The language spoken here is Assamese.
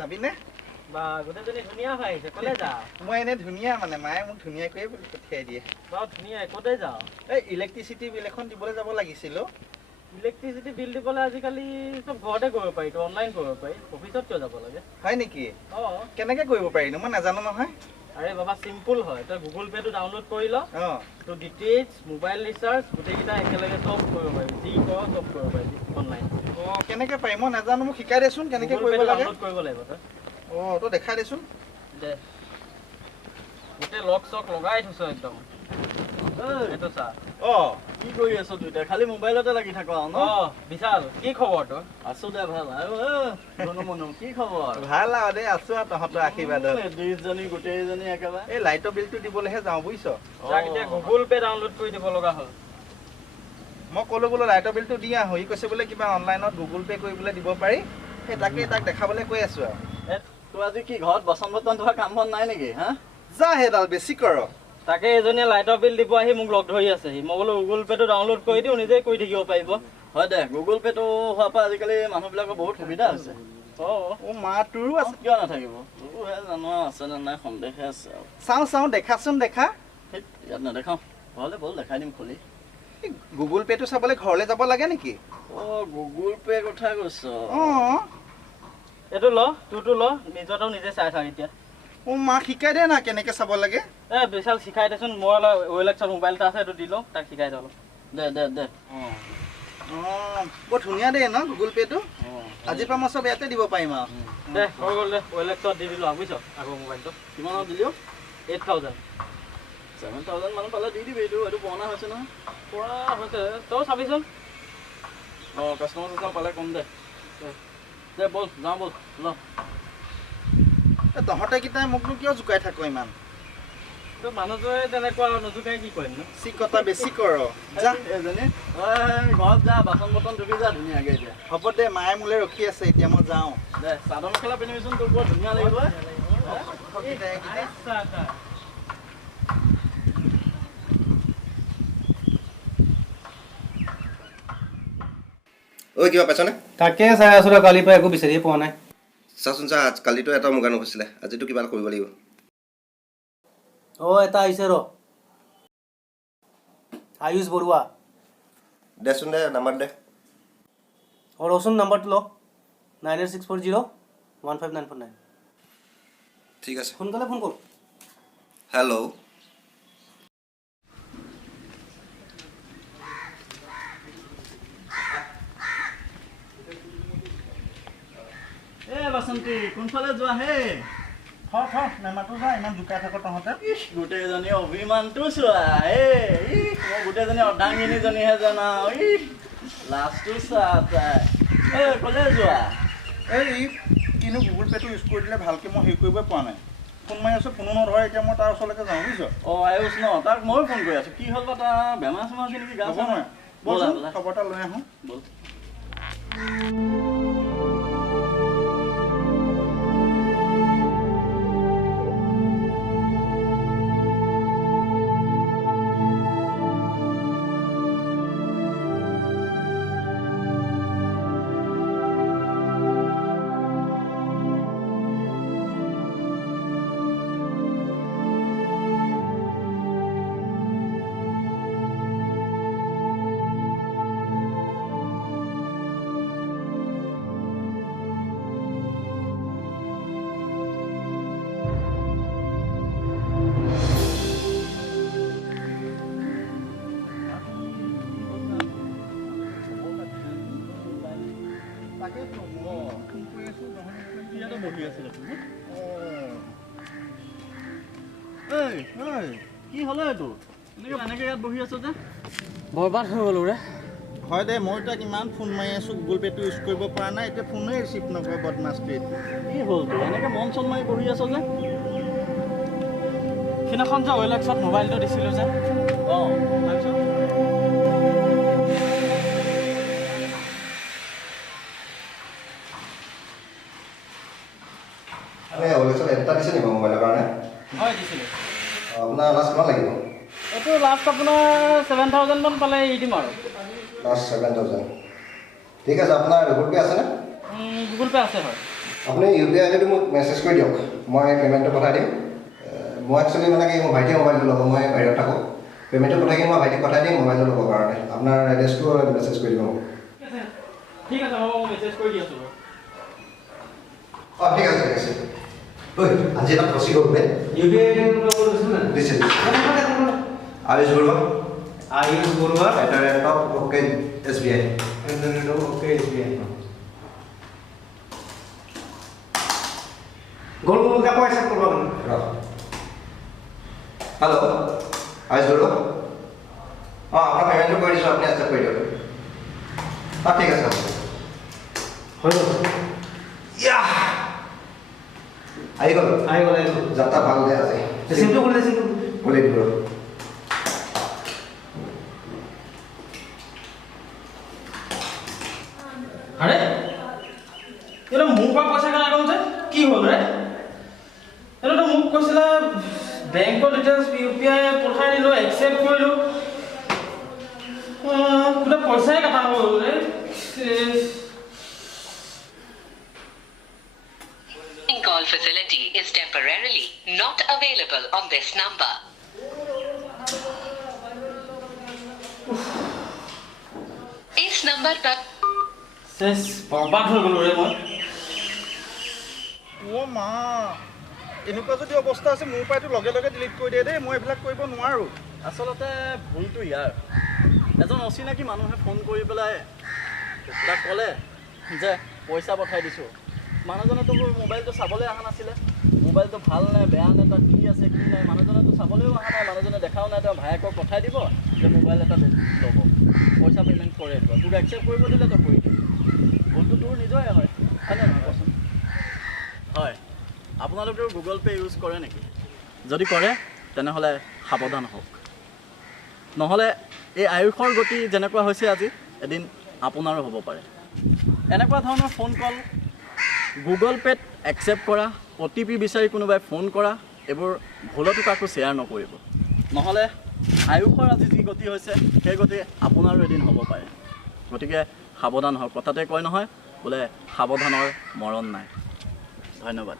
যাবিনে? বা গোটেইজনী ধুনীয়া হৈ আহিছে, ক'লে যাওঁ? মই এনে ধুনীয়া মানে মায়ে মোক ধুনীয়াকৈয়ে পঠিয়াই দিয়ে। বাৰু ধুনীয়া, ক'তে যাওঁ? এই ইলেক্ট্ৰিচিটি বিল এখন দিবলৈ যাব লাগিছিল। ইলেক্ট্ৰিচিটি বিল দিবলৈ আজিকালি চব ঘৰতে কৰিব পাৰি, অনলাইন কৰিব পাৰি, অফিচত কিয় যাব লাগে? হয় নেকি? অঁ। কেনেকৈ কৰিব পাৰিনো? মই নাজানো নহয়। আৰে বাবা চিম্পুল হয়, তই গুগল পে'টো ডাউনলোড কৰি ল। অঁ। তোৰ ডিটিএইচ, মোবাইল ৰিচাৰ্জ গোটেইকেইটা একেলগে চব কৰিব পাৰিবি, যি কৰ চব কৰিব পাৰিবি অনলাইন। অঁ, কেনেকৈ পাৰিম? মই নাজানো, মোক শিকাই দেচোন কেনেকৈ কৰিব লাগে। ডাউনলোড কৰিব লাগিব তই। অঁ, তই দেখাই দেচোন। দে গোটেই লক চক লগাই থৈছ একদম। এইটো চা। অঁ, কি কৰি আছ তুই? খালি মোবাইলতে লাগি থাক ন? অঁ বিশাল, কি খবৰ তোৰ? আছো দে ভাল। আৰু কি খবৰ? ভাল আৰু দেই, আছো আৰু তহঁতৰ আশীৰ্বাদত। 20জনী গোটেইজনী একেবাৰে। এই লাইটৰ বিলটো দিবলৈহে যাওঁ বুজিছ। তাক এতিয়া গুগল পে' ডাউনলোড কৰি দিব লগা হ'ল। মই ক'লো বোলো লাইটৰ বিলটো দি আহোঁ। সি কৈছে বোলে কিবা অনলাইনত গুগল পে' কৰিবলৈ দিব পাৰি। সেই তাকে তাক দেখাবলৈ কৈ আছো আৰু। তোৰ আজি কি ঘৰত বাচন বৰ্তন ধোৱা কাম বন নাই নেকি? হা যা সেইডাল বেছি কৰ। তাকে এজনীয়ে লাইটৰ বিল দিব আহি মোক লগ ধৰি আছেহি। মই বোলো গুগল পে'টো ডাউনলোড কৰি দিওঁ, নিজেই কৰি থাকিব পাৰিব। হয় দে, গুগল পে'টো হোৱাৰ পৰা আজিকালি মানুহবিলাকৰ বহুত সুবিধা হৈছে। অ' মা তোৰো আছে? কিয় নাথাকিব? তোৰহে জানো আছে নে নাই সন্দেহে আছে আৰু। চাওঁ দেখাচোন দেখা। সেই ইয়াত নেদেখাওঁ, ঘৰলৈ ব'ল দেখাই দিম খুলি। গুগল পে'টো চাবলৈ ঘৰলৈ যাব লাগে নেকি? অ' গুগল পে' কথা কৈছ? অঁ। এইটো ল, তোৰটো ল, নিজৰটো নিজে চাই থাক এতিয়া। অ' মা শিকাই দে না কেনেকৈ চাব লাগে। বিশাল শিকাই দেচোন, মই OLX মোবাইল এটা আছে, এইটো দি লওঁ, তাক শিকাই দিওঁ। দে। অঁ বৰ ধুনীয়া দেই ন গুগল পে'টো। আজিৰ পৰা মই চব ইয়াতে দিব পাৰিম আৰু। দে হৈ গ'ল দে, OLXত দি দিলোঁ আৰু বুজিছ আকৌ মোবাইলটো। কিমানত দিলিও? 8000। 7000 মান পালে দি দিবি। এইটো পুৰণা হৈছে নহয়। পৰা হৈছে, তই চাবিচোন। অঁ কাষ্টমাৰ পালে কম দে। দে ব'ল যাওঁ ব'ল ল। তহঁতেকেইটাই মোকনো কিয় জোকাই থাক ইমান? তোৰ মানুহটোৱে তেনেকুৱা আৰু নজোকাই কি কৰিম ন? চিকতা বেছি কৰ। যা এজনী ঘৰত যা, বাচন বৰ্তন ধুবি যা ধুনীয়াকৈ এতিয়া। হ'ব দে, মায়ে মোলৈ ৰখি আছে, এতিয়া মই যাওঁ। দে চাদৰ মেখেলা পিন্ধিবিচোন, তোৰ বৰ ধুনীয়া লাগিব। ঐ কিবা পাইছনে? তাকে চাই আছো ৰ, কালিৰ পৰা একো বিচাৰিয়ে পোৱা নাই। চাচোন চা, কালিতো এটা মুগা নুখুছিলে, আজিতো কিবা এটা কৰিব লাগিব। এটা আহিছে ৰ, আয়ুষ বৰুৱা। দেচোন দে, নাম্বাৰ দে। ৰচোন নাম্বাৰটো ল, 9864015949। ঠিক আছে, সোনকালে ফোন কৰ। হেল্ল'। বাচন্তি কোনফালে যোৱা হে? নেমাতো যা, ইমান জোকাই থাক তহঁতে। গোটেইজনী অভিমানটো চোৱা মই গোটেইজনী অৰ্ধাংগিনীজনীহে জানা। লাষ্টটো চোৱা তাই। ক'লে যোৱা? এই কিনো গুগল পে'টো ইউজ কৰি দিলে ভালকৈ মই হেৰি কৰিবই পৰা নাই। ফোন মাৰি আছোঁ, ফোনো নধৰে। এতিয়া মই তাৰ ওচৰলৈকে যাওঁ বুজিছ। আয়ুষ ন, তাক ময়ো ফোন কৰি আছোঁ। কি হ'ল বা তাৰ বেমাৰ চেমাৰ হৈছে নেকি? গা হ'ব নহয়, ব'লচোন খবৰ এটা লৈ আহোঁ। ব'ল। কি হ'লে এইটো? এনেকৈ ইয়াত বহি আছো যে? বৰবাদ হৈ গ'লো ৰে। হয় দে, মই তাক ইমান ফোন মাৰি আছোঁ, গুগল পে'টো ইউজ কৰিব পৰা নাই। এতিয়া ফোনেই ৰিচিভ নকৰে বদমাছটোৱে। কি হ'ল তোৰ? এনেকৈ মন চন মাৰি বহি আছ যে? সিদিনাখন যে OLXত মোবাইলটো দিছিলোঁ যে, তাৰপিছত OLXত এটা দিছে নেকি মোবাইলৰ কাৰণে? হয় দিছিলোঁ। আপোনাৰ লাষ্ট কিমান লাগিব? এইটো লাষ্ট আপোনাৰ 7000 মান পালে এৰি দিম আৰু। লাষ্ট 7000। ঠিক আছে, আপোনাৰ গুগল পে' আছেনে? গুগল পে' আছে হয়। আপুনি ইউ পি আই আইডিটো মোক মেছেজ কৰি দিয়ক মই পে'মেণ্টটো পঠাই দিম মই একচুৱেলি মানে কি মোৰ ভাইটিয়ে মোবাইলটো ল'ব মই বাহিৰত থাকোঁ পে'মেণ্টটো পঠাই কিনে মই ভাইটিক পঠাই দিম মোবাইলটো ল'বৰ কাৰণে আপোনাৰ এড্ৰেছটো মেছেজ কৰি দিব মোক ঠিক আছে মই মেছেজ কৰি দি আছোঁ অঁ ঠিক আছে ঐ আজি এটা ফচি গ'ল বে ইউ পি আই দিছিল Ayush Barua Ayush Barua @OKSBI okay SBI গ'ল আকৌ এক্সেপ্ট কৰিব হেল্ল' আয়ুষ বৰুৱা অঁ আপোনাৰ পে'মেণ্টটো কৰি দিছোঁ আপুনি একচেপ্ট কৰি দিয়ক অঁ ঠিক আছে হৈ গ'ল আহি গ'ল যাত্ৰা ভাল দে আজি চিমটো খুলি দে খুলি দিব আৰে এইটো মোৰ পৰা পইচা কেনেকৈ গ'ল যে কি হ'ল ৰে এইটোতো মোক কৈছিলে বেংকৰ ডিটেইলছ UPI পঠাই দিলোঁ একচেপ্ট কৰিলোঁ গোটেই পইচাই কটা হ'ল ৰে Call facility is temporarily not available on this number. इस नंबर पर চেচ বৰবাদ হৈ গ'লো ৰে মই অ' মা এনেকুৱা যদি অৱস্থা আছে মোৰ পৰাইতো লগে লগে ডিলিট কৰি দিয়ে দেই মই এইবিলাক কৰিব নোৱাৰোঁ আচলতে ভুলটো ইয়াৰ এজন অচিনাকি মানুহে ফোন কৰি পেলাই তাক ক'লে যে পইচা পঠাই দিছোঁ মানুহজনেতো মোৰ মোবাইলটো চাবলৈ অহা নাছিলে মোবাইলটো ভাল নে বেয়া নে তাত কি আছে কি নাই মানুহজনেতো চাবলৈও অহা নাই মানুহজনে দেখাও নাই তেওঁ ভায়েকক পঠাই দিব যে মোবাইল এটা ল'ব পইচা পে'মেণ্ট কৰে দিব তোক একচেপ্ট কৰিব দিলে তই কৰি দিবি ভুলটো তোৰ নিজৰে হয় হয়নে নহয় কচোন হয় আপোনালোকেও গুগল পে' ইউজ কৰে নেকি যদি কৰে তেনেহ'লে সাৱধান হওক নহ'লে এই আয়ুষৰ গতি যেনেকুৱা হৈছে আজি এদিন আপোনাৰো হ'ব পাৰে এনেকুৱা ধৰণৰ ফোন কল গুগল পে'ত একচেপ্ট কৰা OTP বিচাৰি কোনোবাই ফোন কৰা এইবোৰ ভুলতো কাকো শ্বেয়াৰ নকৰিব নহ'লে আয়ুষৰ আজি যি গতি হৈছে সেই গতি আপোনাৰো এদিন হ'ব পাৰে গতিকে সাৱধান হওক কথাতে কয় নহয় বোলে সাৱধানৰ মৰণ নাই ধন্যবাদ